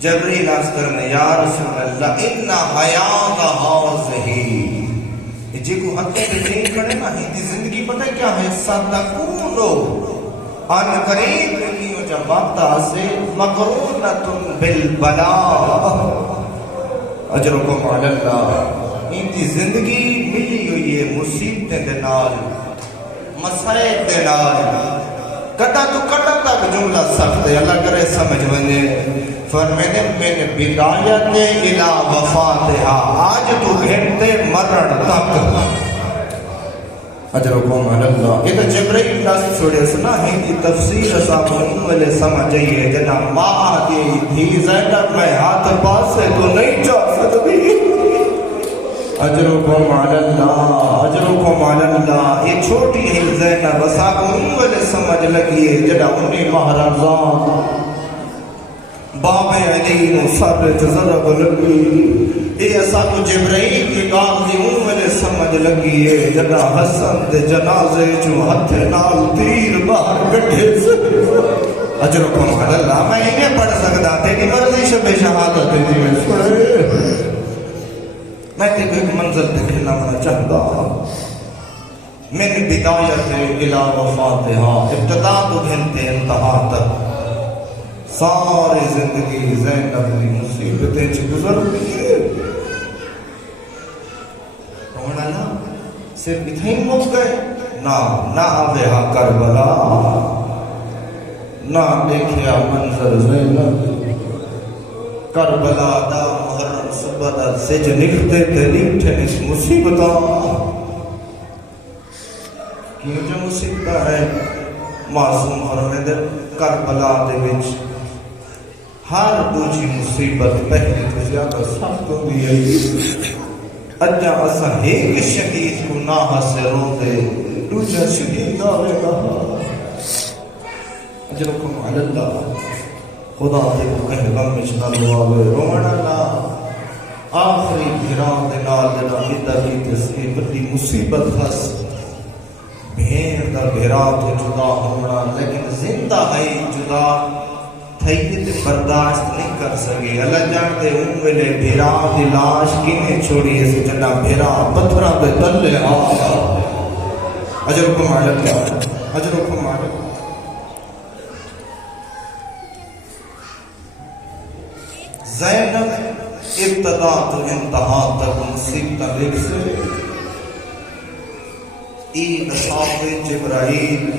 جبریل عرض کرنے یا رسول اللہ ان حیات حاضہی جی کو حتی دین کرے نا ہی دی زندگی پتہ کیا ہے صدقونو ان قریب رکیو جب وقت آسے مقرونت بالبلا اجرکم علی اللہ ان دی زندگی ملی ہوئی ہے مصیبتیں دنال مسائب دنال کٹا تو کٹا تک جملہ سخت ہے اللہ کرے سمجھ ونے فرمینے من بدایت الى وفاتہا آج تو گھنٹے مرن تک اجرکم علی اللہ یہ تو جبریل دست چھوڑے سنا ہی تفسیر صاحب انوالے سمجھئیے جنا ماں دی تھی زینب میں ہاتھ پاسے تو نہیں جا سکتی اجرکم علی اللہ یہ چھوٹی ہی زینب صاحب انوالے سمجھ لگیے جنا انہیں مہرزان باب علی مصر تضرب لگی یہ ایسا تو جبرائیل کی کاغذی انوالے سمجھ لگیے جنا حسن دے جنازے جو ہتھ نال تیر باہر گڑھے سے اجرکم علی اللہ میں انہیں پڑھ سکتا تیری مرضی شب شہادت دی میں تے ایک منظر دکھنا منا چاہتا من بدایت الى وفاتہا ابتدا تو گھنٹے انتہا تک ساری زندگی زینب دی مصیبتیں چھ گزر گئی ہونا نا صرف اتنے ہی مک گئے نہ آدھا کربلا نہ دیکھیا منظر زینب کربلا دا محرم صبح دا سج نکھتے تحریب تھے اس مصیبتہ کیوں جو مصیبتہ ہے معصوم حرمد کربلا دے وچ ہر دوجی مصیبت پہلی تو زیادہ سخت ہو گئی اجا اسا ایک شہید کو نہ سے رو دے دوجا شہید آوے گا اجرکم علی اللہ خدا دے کو کہے غم مشنا لواوے رونا نا آخری گھران دے نال دے نا ایدہ کی تسکی بڑی مصیبت خس بھین دا گھران تے جدا ہونا لیکن زندہ ہے جدا تھیت برداشت نہیں کر سکے اللہ جانتے ان ویلے بھیرا دی لاش کینے چھوڑی ہے جنا بھیرا پتھرہ پہ تلے آیا اجرکم علی اللہ اجرکم علی اللہ زینب ابتدا تو انتہا تک مصیبت لکھ سے این صاحب جبرائیل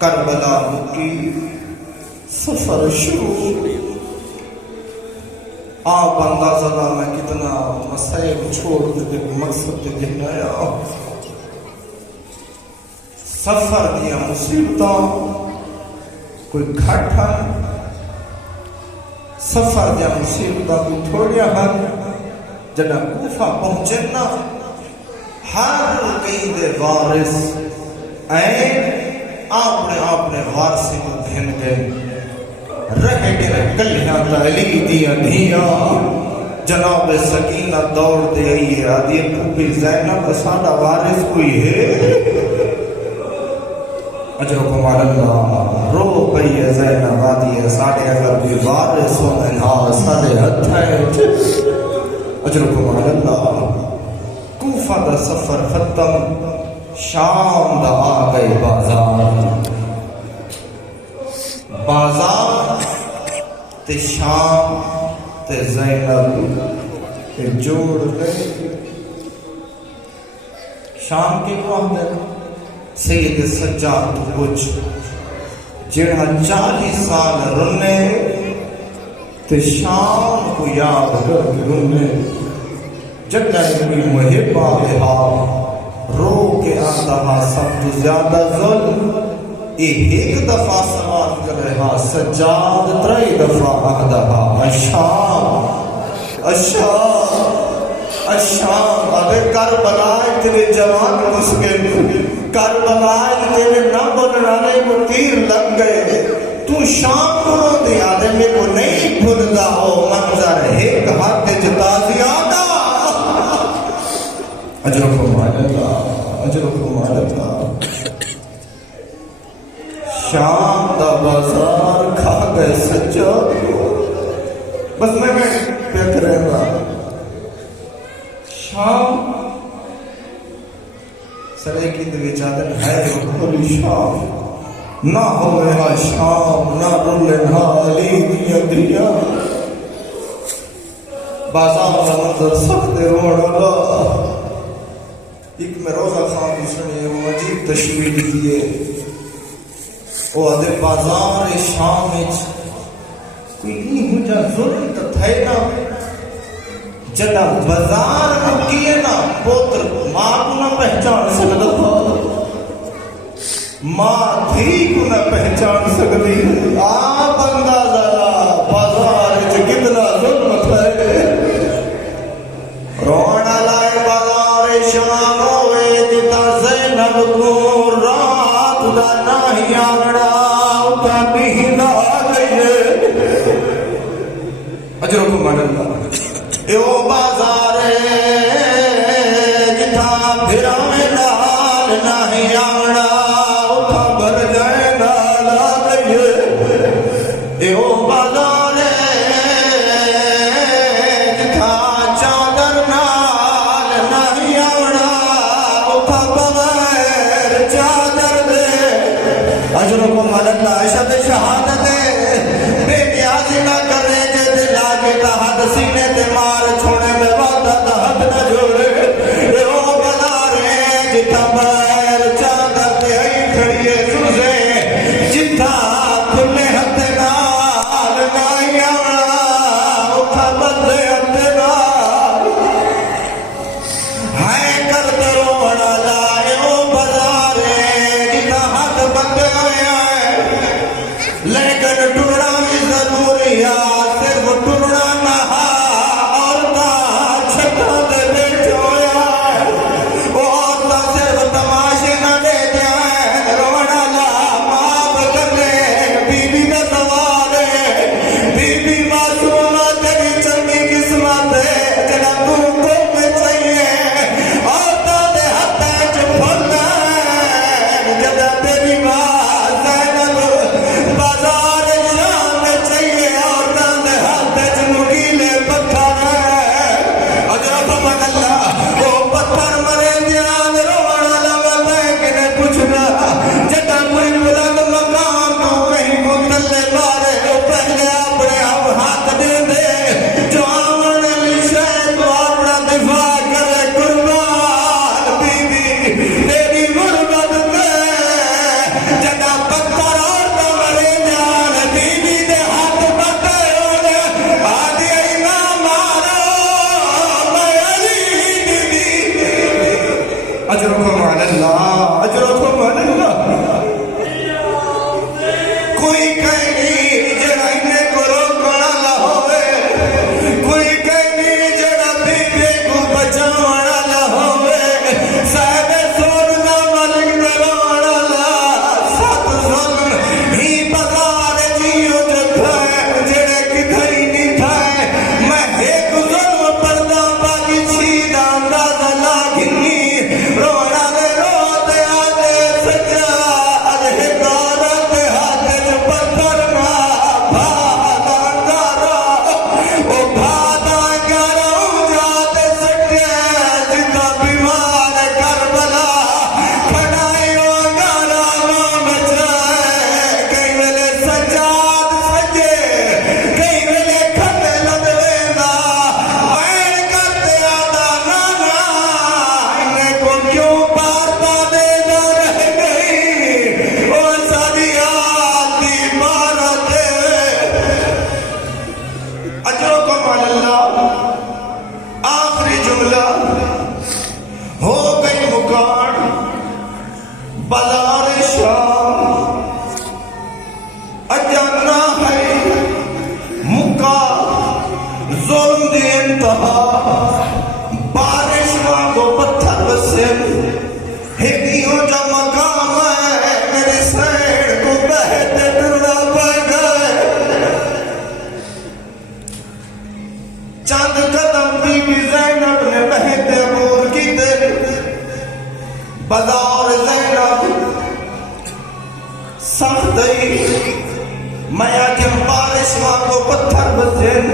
کربلا مکی سفر شروع آپ اندازہ نہ میں کتنا مسائب چھوڑ دیتے مقصد دیکھنا آیا سفر دیا مصیبتہ کوئی گھٹا سفر دیا مصیبتہ کوئی تھوڑیا ہن جنہ کوفہ پہنچنا ہر قید وارث این آپ نے وارثی کو دھن گئے رہ گئے کلیاں تعلی دیا دھیا جناب سکینہ دوڑ دے آئیے آدھی پھوپی زینب سادہ وارث کوئی ہے اجرکم علی اللہ رو پئی ہے زینب آدھی ہے ساڑھے اگر کوئی وارث ہو انہا ساڑھے ہتھ ہے اجرکم علی اللہ کوفہ دا سفر ختم شام دا آ گئے بازار تے شام تے زینب تے جوڑ گئے شام کے وقت سید سجاد کچھ جڑا 40 سال رنے تے شام کو یاد کر کے رنے جگہ کوئی محبہ بہا رو کے آندہا سب تو زیادہ ظلم ایک دفعہ سوال کر رہا سجاد 3 دفعہ آندہا الشام ابے کربلائے تیرے جوان مسکن کربلائے تیرے نہ بنرانے کو تیر لگ گئے تو شام کو دے آدمی کو نہیں بھولتا ہو منظر ایک ہاتھ جتا زیادہ اجرکم علی اللہ اجرکم علی اللہ شام دا بازار کھا گئے سجاد رات کو بس میں بیٹھ رہا شام سرے کی دوی چادر ہے کھلی شام نہ ہوئے ہاں شام نہ رولن ہاں علی دیا دیا بازار کا منظر سخت روڑا ایک میں روزہ خان کی سنے وہ عجیب تشریح دیئے وہ آدھے بازار شام کوئی نہیں ہو جا ظلم تا تھے نا جدا بازار رکیے نا پوتر ماں کو نہ پہچان سکتا تھا ماں دھی کو نہ پہچان سکتی آپ اندازہ لا بازار کتنا ظلم تھے رونا لائے بازار شام ہوئے جتا زینب کو رات دا نہیں آگڑا اتا نہیں نہ آگئے اجرکم اللہ ایو بازار جتا پھرا میں لال نہیں آگڑا اتا بھر جائے نال آگئے ایو بازار جتا چادر نال نہیں آگڑا اتا بغیر چادر دے اجرکم اللہ شب شہادت بے نیازی نہ کرے جیسے لاگے تا حد سینے تے مار چھوڑے میں وعدہ تا حد نہ جوڑے اے او بازارے جتا بغیر چادر دے ہی کھڑیے سوزے جتا کھلے ہتھ نال نائی آنا اٹھا بدلے ہتھ نال ہائے کر درو بڑا لائے او بازارے جتا ہاتھ بندے ہوئے آئے لیکن ٹوڑا بھی ضروری ہے صرف ٹوڑا نہ اور تا چھٹا دے بیٹھ ہویا اور تا صرف تماشے نہ دے جائے رونا لا معاف کر لے بی بی کا سوال ہے بی بی معصومہ تیری چنگی قسمت ہے جنا تو میں چاہیے اور تا دے ہاتھ پھڑنا جدا تیری بات زینب بازار شام میں چاہیے اور دے ہاتھ نکیلے پتھر اجرکم اللہ وہ پتھر مرے جان رونا لگا میں کنے پوچھنا جدا کوئی بلند مقام تو کہیں مطلع بارے وہ پہلے اپنے اب ہاتھ دے دے جو آمن علی شہد وہ اپنا دفاع کرے قربان بی بی تیری غربت میں جدا پتھر اور مرے جان بی بی دے ہاتھ بٹے ہونے آدھی امام مارو میں علی بی بی اجرکم اللہ اجرکم اللہ کوئی کہیں نہیں جڑا انہیں کو روکنا نہ ہوئے کوئی کہیں نہیں جڑا بی بی کو بچانا نہ ہوئے صاحب سولنا ملک درانا لا سات ظلم ہی بغار جیو جو تھے جڑے کدھائی نہیں تھے میں ایک ظلم پردہ باقی چیدہ اندازہ لاگنی رونا دے روتے آدھے سجا آدھے دارت ہاتھ جو پتھر نہ بھادا گارا او بھادا گارا جاتے سکے جتا بیمار کربلا کھڑائی و گارا مام جائے کئی ویلے سجاد سجے کئی ویلے کھٹے لدوینا وین کرتے آدھا نانا انہیں کو کیوں بارتا دینا رہ گئی او ساری آتی بارتے اجرکم اللہ آخری جملہ ہو گئی مکان بازار شام اجانا ہے مکا ظلم دی انتہا بارش کو پتھر بسے ہیگیوں جا مقام ہے میرے سیڑ کو بہتے ڈرنا پہ گئے چاند قدم بی بی زینب نے بہتے عبور کی دے بازار زینب سخت میں آکم بارش ماں کو پتھر بسن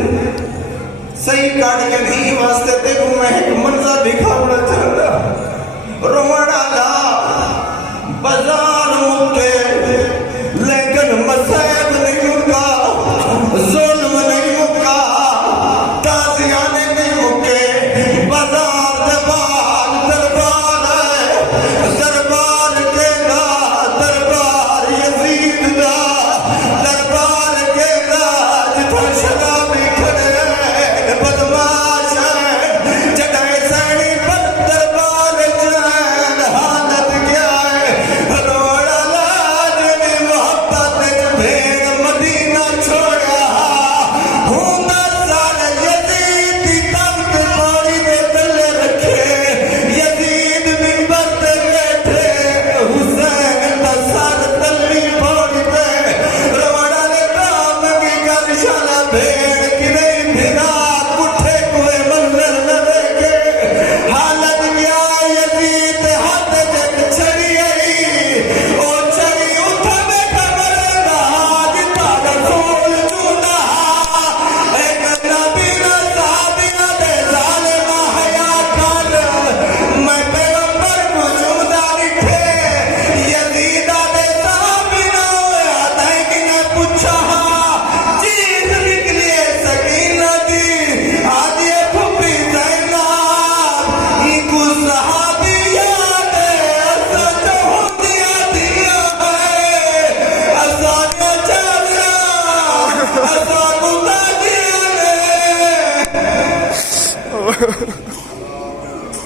صحیح کاٹ کے نہیں واسطے تے کو میں ایک منظر دکھاونا چاہتا روڑا لا بازار مکے لیکن مسائب نہیں مکا ظلم نہیں مکا تازیانے نہیں مکے بازار دبار دربار ہے دربار کے گا دربار یزید دا دربار کے گا جتھا شرابی کھڑے ہیں بدماش ہیں جگہ سینی پر دربار جائیں حالت کیا ہے روڑا لاج نے محبت بھیڑ مدینہ چھوڑا ہوں 10 سال یزید کی طاقت پاڑی دے تلے رکھے یزید منبر تے بیٹھے حسین 10 سال تلی پاڑی دے روڑا نے کام کی کر شالا بھیڑ